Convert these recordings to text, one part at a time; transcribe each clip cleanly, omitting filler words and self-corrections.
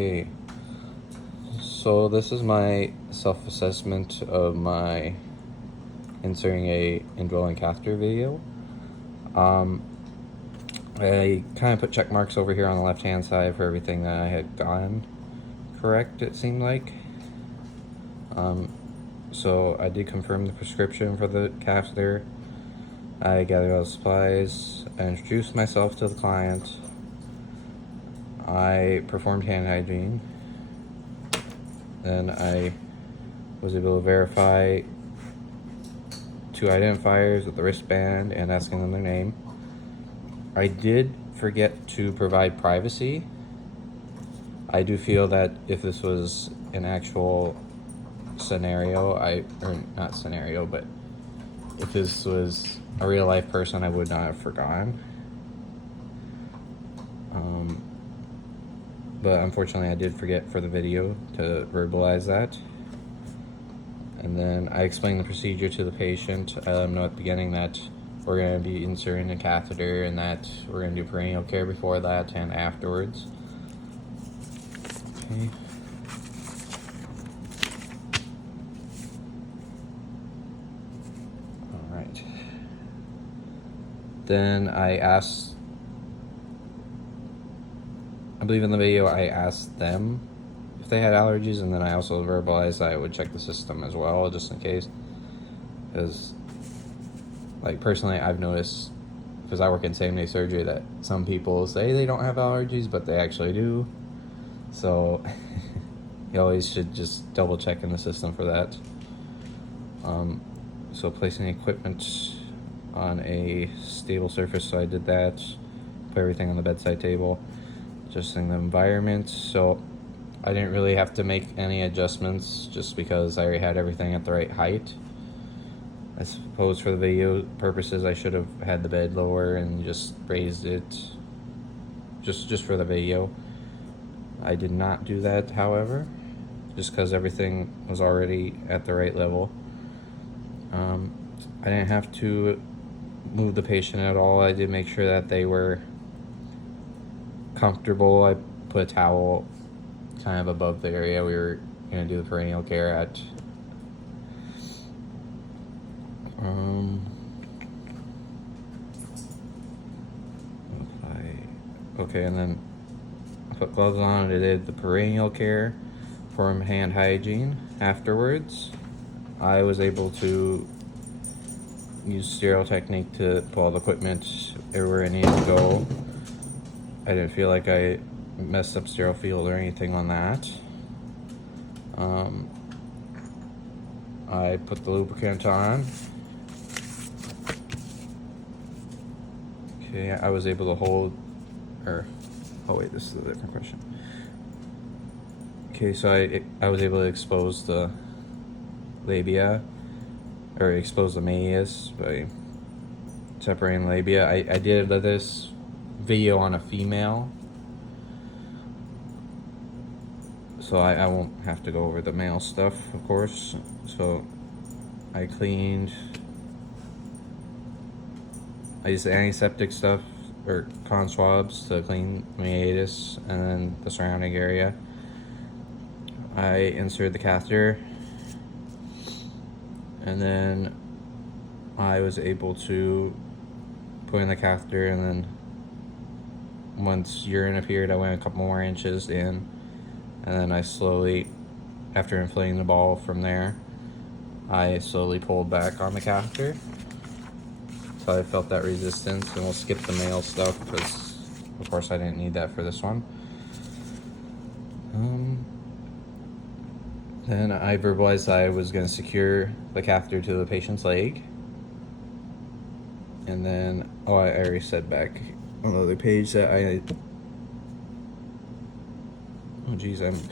Okay, so this is my self-assessment of my inserting a indwelling catheter video. I kind of put check marks over here on the left-hand side for everything that I had gotten correct, it seemed like. So I did confirm the prescription for the catheter. I gathered all the supplies. I introduced myself to the client. I performed hand hygiene. Then I was able to verify 2 identifiers with the wristband and asking them their name. I did forget to provide privacy. I do feel that if this was an actual scenario, or not scenario, but if this was a real life person, I would not have forgotten. But unfortunately I did forget for the video to verbalize that. And then I explained the procedure to the patient. I let them know at the beginning that we're going to be inserting a catheter and that we're going to do perineal care before that and afterwards. Okay. Alright. Then I believe in the video I asked them if they had allergies, and then I also verbalized that I would check the system as well, just in case. Because, like, personally, I've noticed, because I work in same-day surgery, that some people say they don't have allergies, but they actually do. So, you always should just double-check in the system for that. So placing the equipment on a stable surface, so I did that. Put everything on the bedside table. Adjusting the environment, so I didn't really have to make any adjustments just because I already had everything at the right height. I suppose for the video purposes I should have had the bed lower and just raised it just for the video. I did not do that, however, just because everything was already at the right level. I didn't have to move the patient at all. I did make sure that they were comfortable. I put a towel kind of above the area we were going to do the perineal care at. Okay, and then I put gloves on and I did the perineal care, perform hand hygiene. Afterwards, I was able to use sterile technique to pull all the equipment everywhere it needed to go. I didn't feel like I messed up sterile field or anything on that. I put the lubricant on. Okay, I was able to hold, oh wait, this is a different question. Okay, so I was able to expose the labia, or expose the meatus by separating the labia. I did this video on a female, so I won't have to go over the male stuff, of course. So I used antiseptic stuff, or cotton swabs, to clean meatus and then the surrounding area. I inserted the catheter, and then I was able to put in the catheter, and then once urine appeared, I went a couple more inches in, and then I slowly, after inflating the ball from there, I slowly pulled back on the catheter. So I felt that resistance, and we'll skip the male stuff because, of course, I didn't need that for this one. Then I verbalized I was going to secure the catheter to the patient's leg. And then, I already said back on the other page that I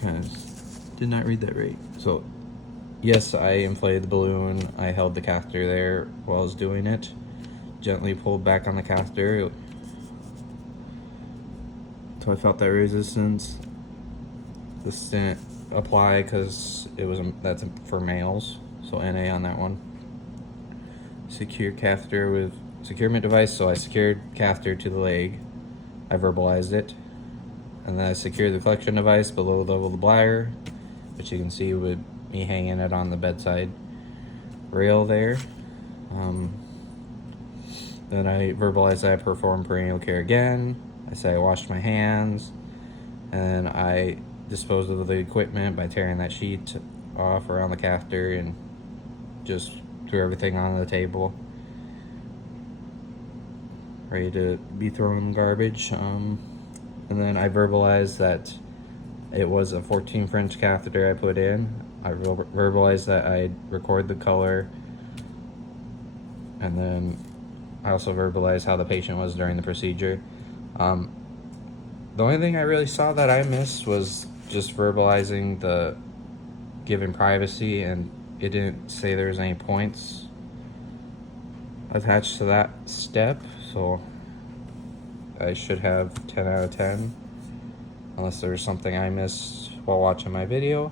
kind of did not read that right. So, yes, I inflated the balloon. I held the catheter there while I was doing it. Gently pulled back on the catheter until I felt that resistance. This didn't apply because that's for males, so NA on that one. Secure catheter with securement device, so I secured catheter to the leg. I verbalized it. And then I secured the collection device below the level of the bladder, which you can see with me hanging it on the bedside rail there. Then I verbalized that I performed perineal care again. I say I washed my hands, and I disposed of the equipment by tearing that sheet off around the catheter and just threw everything on the table, ready to be thrown in the garbage. And then I verbalized that it was a 14 French catheter I put in. I verbalized that I'd record the color, and then I also verbalized how the patient was during the procedure. The only thing I really saw that I missed was just verbalizing the given privacy, and it didn't say there was any points attached to that step, so I should have 10 out of 10, unless there was something I missed while watching my video.